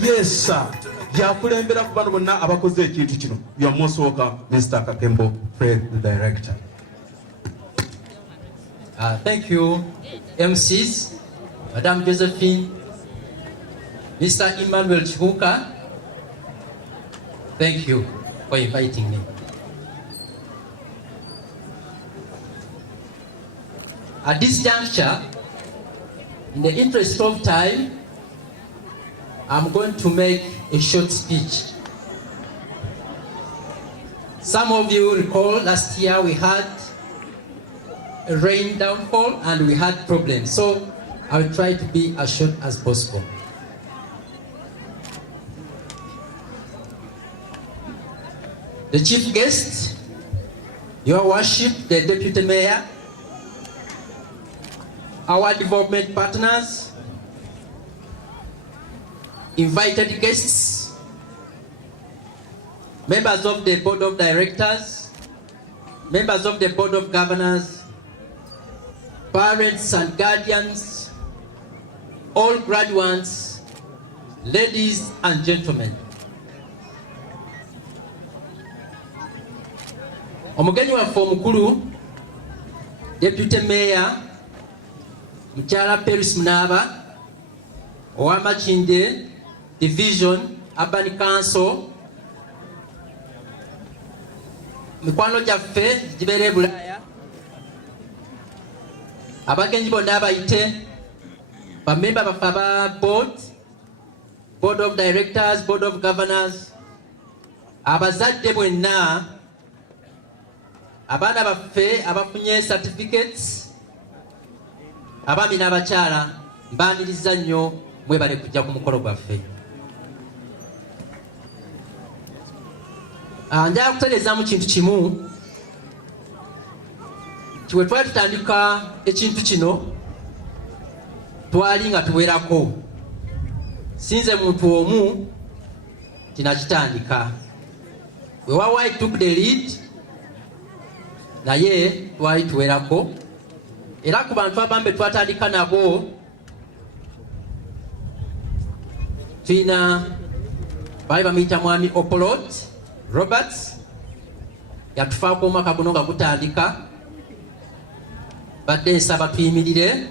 Yes, sir. Yakulembera ku bano bonna abakoze ekintu kino. You are most welcome, Mr. Kakembo, Fred, the director. Thank you, MCs, Madam Josephine, Mr. Emmanuel Chibuka. Thank you for inviting me. At this juncture, in the interest of time, I'm going to make a short speech. Some of you recall last year we had a rain downfall and we had problems. So I will try to be as short as possible. The chief guest, Your Worship, the Deputy Mayor, our development partners, invited guests, members of the Board of Directors, members of the Board of Governors, parents and guardians, all graduands, ladies and gentlemen. Omugenyi waffe omukulu, Deputy Mayor, Mchala Peris Mnaba, Owamachinde Division, Urban Council, mikwano gyaffe gibeera Bulaaya, abagenyi bonna abayite, bamemba baffe aba Board of Directors, Board of Governors, abazadde bwenna, abaana baffe abafunye certificates, abaami n'abakyala, mbaaniriza nnyo mwebale kujja ku mukolo gwaffe. Njagala kutereezaamu kintu kimu, kiwe twali tutandika ekintu kino twali nga tuwerako. Sinze muntu omu kinakitandika. I took the lead, naye twali tuwerako. Era ku bantu abambe twatandika nabo tuyina baali bamuyita mwami Opolot Roberts, yatufaako omwaka guno nga gutandika. Badde nsaba tuyimirire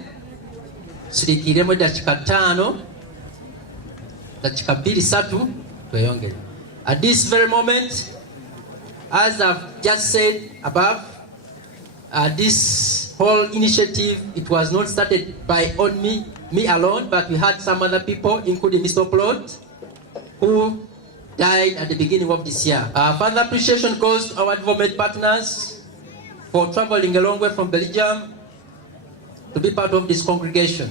siriikiremu eddakiika 5, dakiika 2-3 tweyongere. At this very moment, as I've just said above, this whole initiative, it was not started by me alone, but we had some other people, including Mr. Plot, who died at the beginning of this year. Further appreciation goes to our development partners for traveling a long way from Belgium to be part of this congregation.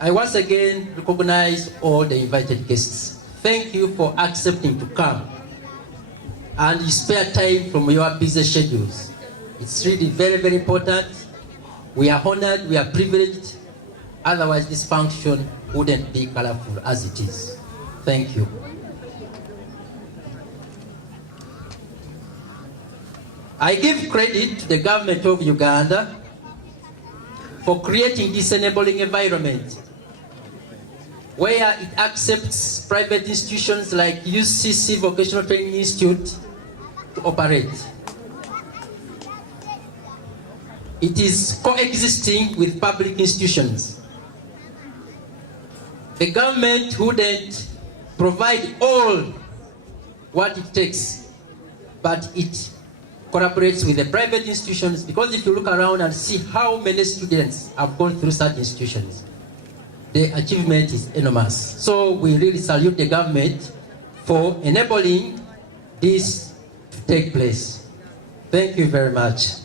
I once again recognize all the invited guests. Thank you for accepting to come and you spare time from your busy schedules. It's really very, very important. We are honored, we are privileged. Otherwise, this function wouldn't be colorful as it is. Thank you. I give credit to the government of Uganda for creating this enabling environment where it accepts private institutions like UCC Vocational Training Institute to operate. It is coexisting with public institutions. The government wouldn't provide all what it takes, but it collaborates with the private institutions, because if you look around and see how many students have gone through such institutions, the achievement is enormous. So we really salute the government for enabling this to take place. Thank you very much.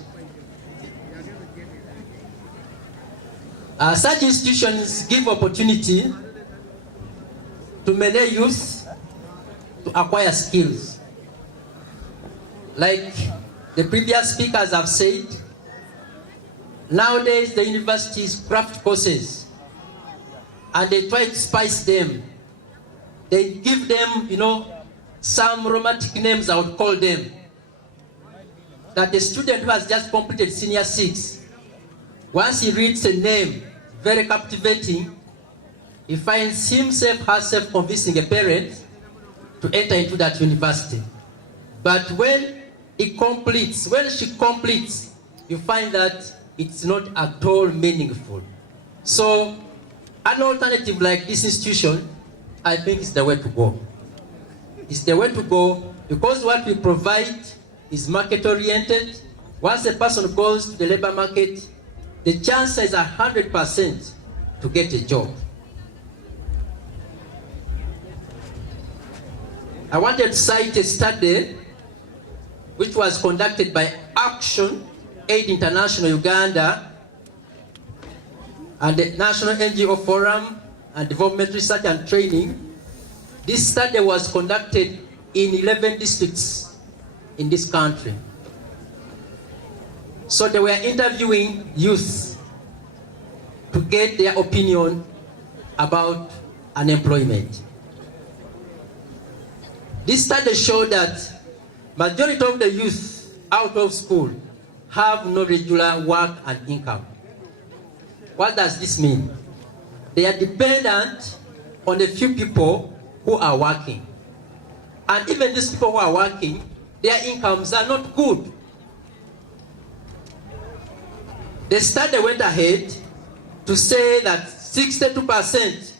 Such institutions give opportunity to many youth to acquire skills. Like the previous speakers have said, nowadays the universities craft courses and they try to spice them they give them, some romantic names, I would call them. That the student who has just completed senior 6, once he reads a name, very captivating, he finds herself convincing a parent to enter into that university. But when she completes, you find that it's not at all meaningful. So an alternative like this institution, I think is the way to go. It's the way to go because what we provide is market-oriented. Once a person goes to the labor market, the chance is 100% to get a job. I wanted to cite a study which was conducted by Action Aid International Uganda and the National NGO Forum and Development Research and Training. This study was conducted in 11 districts in this country. So they were interviewing youth to get their opinion about unemployment. This study showed that majority of the youth out of school have no regular work and income. What does this mean? They are dependent on a few people who are working. And even these people who are working, their incomes are not good. The study went ahead to say that 62%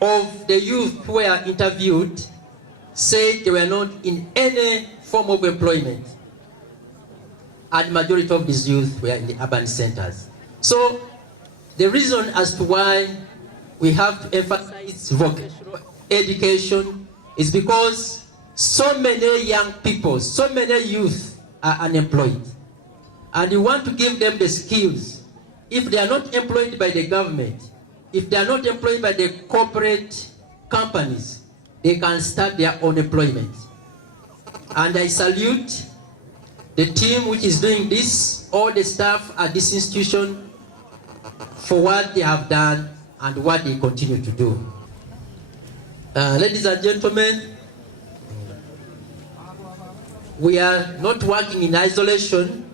of the youth who were interviewed said they were not in any form of employment. And the majority of these youth were in the urban centers. So the reason as to why we have to emphasize vocational education is because so many young people, so many youth are unemployed. And you want to give them the skills. If they are not employed by the government, if they are not employed by the corporate companies, they can start their own employment. And I salute the team which is doing this, all the staff at this institution for what they have done and what they continue to do. Ladies and gentlemen, we are not working in isolation.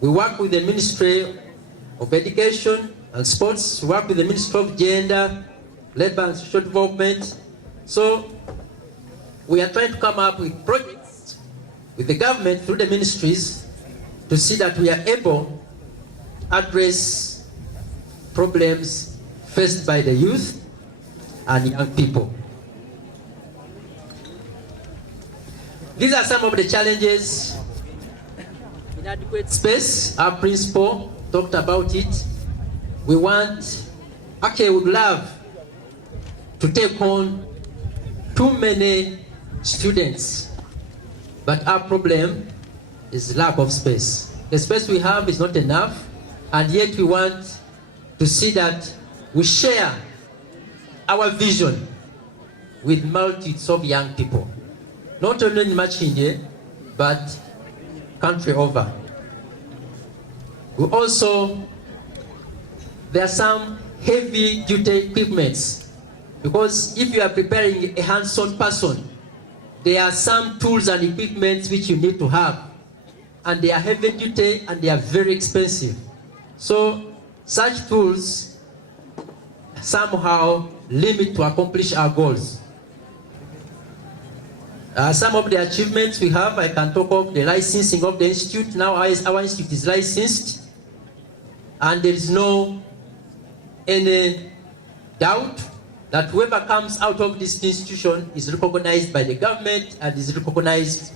We work with the Ministry of Education and Sports, we work with the Ministry of Gender, Labor and Social Development. So we are trying to come up with projects with the government through the ministries to see that we are able to address problems faced by the youth and young people. These are some of the challenges. Inadequate space, our principal talked about it. We would love to take on too many students, but our problem is lack of space. The space we have is not enough, and yet we want to see that we share our vision with multitudes of young people, not only in Machinde, but country over. There are some heavy duty equipments, because if you are preparing a hands-on person, there are some tools and equipments which you need to have, and they are heavy duty and they are very expensive. So such tools somehow limit to accomplish our goals. Some of the achievements we have, I can talk of the licensing of the institute. Now our institute is licensed, and there is no any doubt that whoever comes out of this institution is recognized by the government and is recognized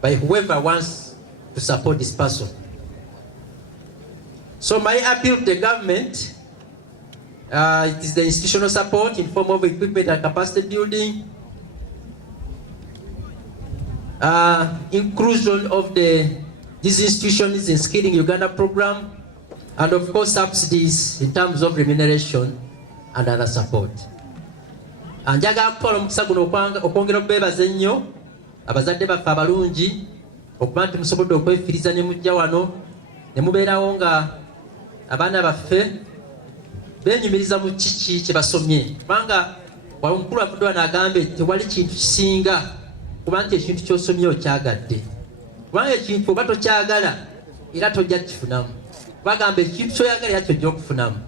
by whoever wants to support this person. So my appeal to the government, it is the institutional support in form of equipment and capacity building, inclusion of these institutions in Skilling Uganda program, and of course subsidies in terms of remuneration and other support. Anjaga kutwala omukisa guno okwongera okubeebaza ennyo abazadde baffe abalungi okuba nti musobodde okwefiriza ne mujja wano ne mubeerawo nga abaana baffe benyumiriza mu kiki kye basomye kubanga omukulu avudde wano agambe tewali kintu kisinga kuba nti ekintu ky'osomye okyagadde kubanga ekintu oba tokyagala era tojja kifunamu bagamba ekintu kyoyagala era kyojja okufunamu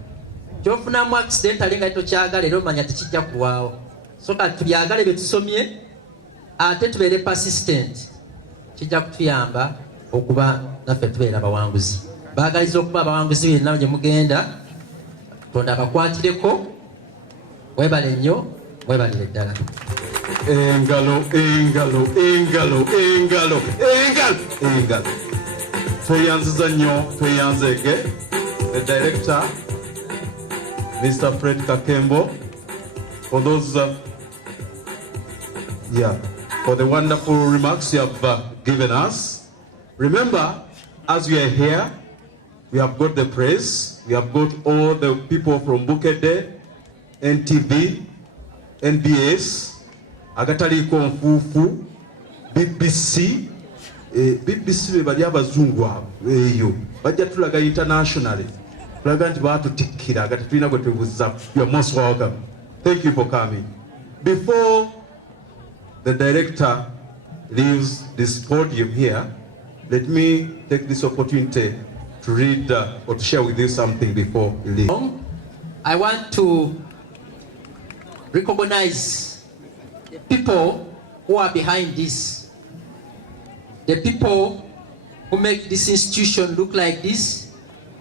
kyofunamu accidentally nga tokyagala era omanya tekijja kulwawo so kati tubyagale bye tusomye ate tubeere persistent kijja kutuyamba okuba naffe tubeera abawanguzi baagaliza okuba abawanguzi benna gye mugenda Katonda abakwatireko webale nnyo webalire ddala engalo tweyanziza nnyo tweyanzege the director Mr. Fred Kakembo for those for the wonderful remarks you have given us. Remember, as we are here, we have got the press, we have got all the people from Bukede, NTV, NBS, Agataliko Nfufu, BBC, BBC bali abazungu abo eyo bajja tulaga internationally tulaga nti baatutikira agati tulina gwe tubuuza. You are most welcome. Thank you for coming. Before the director leaves this podium here, let me take this opportunity to read or to share with you something before he leaves. I want to recognize the people who are behind this, the people who make this institution look like this,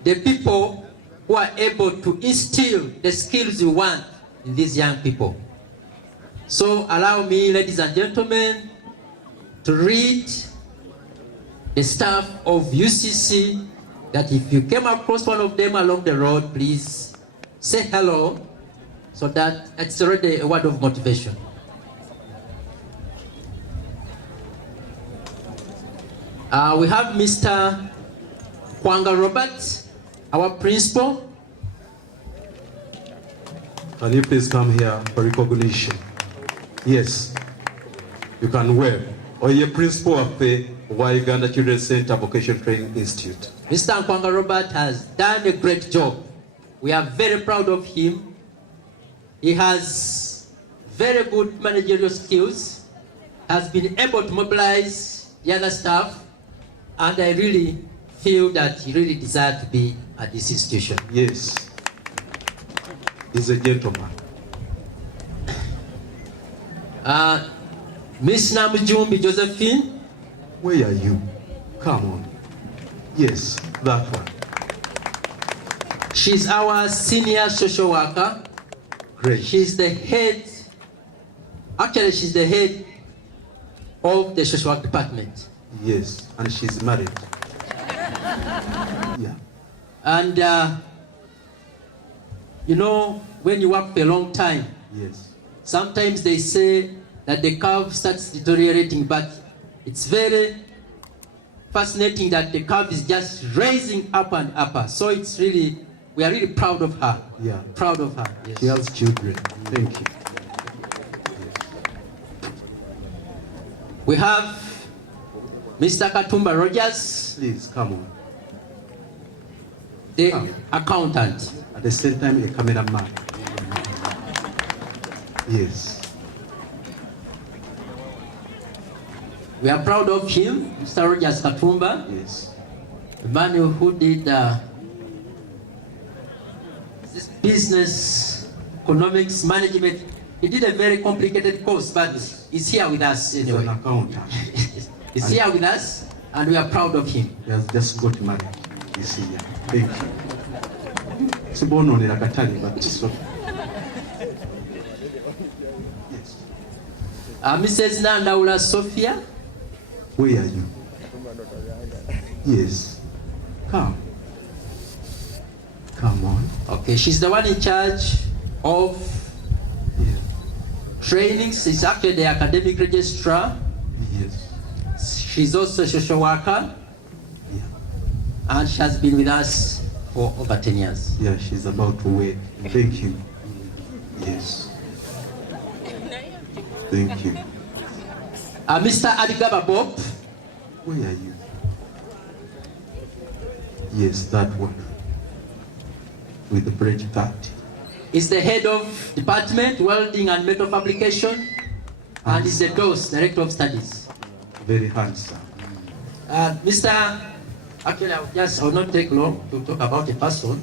the people who are able to instill the skills we want in these young people. So allow me, ladies and gentlemen, to read the staff of UCC, that if you came across one of them along the road, please say hello, so that it's already a word of motivation. We have Mr. Kwanga Robert, our principal. Can you please come here for recognition? Yes, you can wave. Or your principal of the Uganda Children's Center Vocational Training Institute. Mr. Kwanga Robert has done a great job. We are very proud of him. He has very good managerial skills, has been able to mobilize the other staff, and I really feel that he really desires to be at this institution. Yes, he's a gentleman. Miss Namujumbi Josephine. Where are you? Come on. Yes, that one. She's our senior social worker. Great. She's the head, actually she's the head of the social work department. Yes, and she's married. Yeah. And you know, when you work for a long time, yes, sometimes they say that the curve starts deteriorating, but it's very fascinating that the curve is just raising up and up. So it's really, we are really proud of her. Yeah. Proud of her. Yes. She has children. Thank you. We have Mr. Katumba Rogers. Please, come on. The accountant. At the same time, a cameraman. Yes. We are proud of him, Mr. Rogers Katumba. Yes. The man who did this business, economics, management. He did a very complicated course, but he's here with us anyway. He's an accountant. He's here with us, and we are proud of him. He has just got married this year. Thank you. It's born on a Katani, but it's okay. Yes. Mrs. Nandaula Sophia. Where are you? Yes. Come. Come on. Okay, she's the one in charge of trainings. She's actually the academic registrar. Yes. She's also a social worker. Yeah. And she has been with us for over 10 years. Yeah, she's about to wait. Thank you. Yes. Thank you. Mr. Adigaba Bob. Where are you? Yes, that one. With the bridge cut. is the head of department, welding and metal fabrication, and is the DOS, Director of Studies. Very handsome. Actually, I will not take long to talk about a person.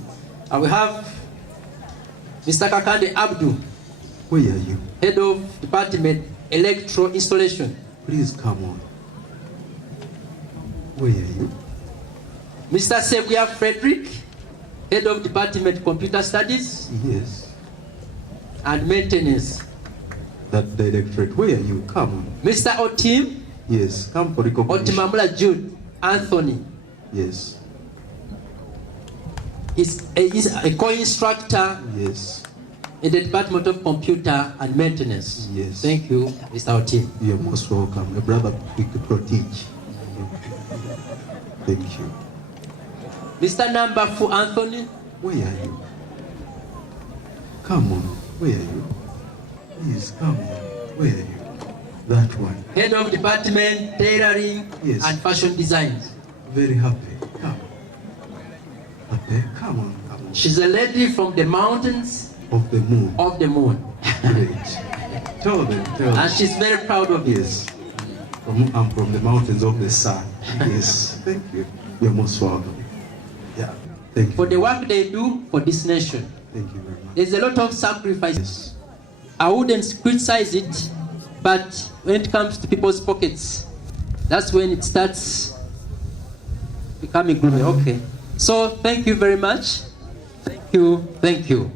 I will have Mr. Kakande Abdu, Where are you? head of department, electro installation. Please come on. Where are you? Mr. Seguya Frederick, head of department, computer studies Yes. and maintenance. That directorate. Where are you? Come on. Mr. Otim, Yes. Come for recognition. Otimamula Jude Anthony, Yes. is a co-instructor Yes. in the Department of Computer and Maintenance. Yes. Thank you, Mr. Otim. You're most welcome. A brother quick to teach. Thank you. Mr. Nambafu Anthony, Where are you? Come on. Where are you? Please come on. Where are you? That one. head of department, tailoring Yes. and fashion design. Very happy. Come. Happy. Come on. Come on. She's a lady from the mountains Of the moon. of the moon. Great. Tell them. Tell And them. she's very proud of it. Yes. I'm from the mountains of the sun. Yes. Thank you. You're most welcome. Yeah. Thank you. For the work they do for this nation. Thank you very much. There's a lot of sacrifices. Yes. I wouldn't criticize it, but when it comes to people's pockets, that's when it starts becoming gloomy. Okay. So thank you very much. Thank you. Thank you.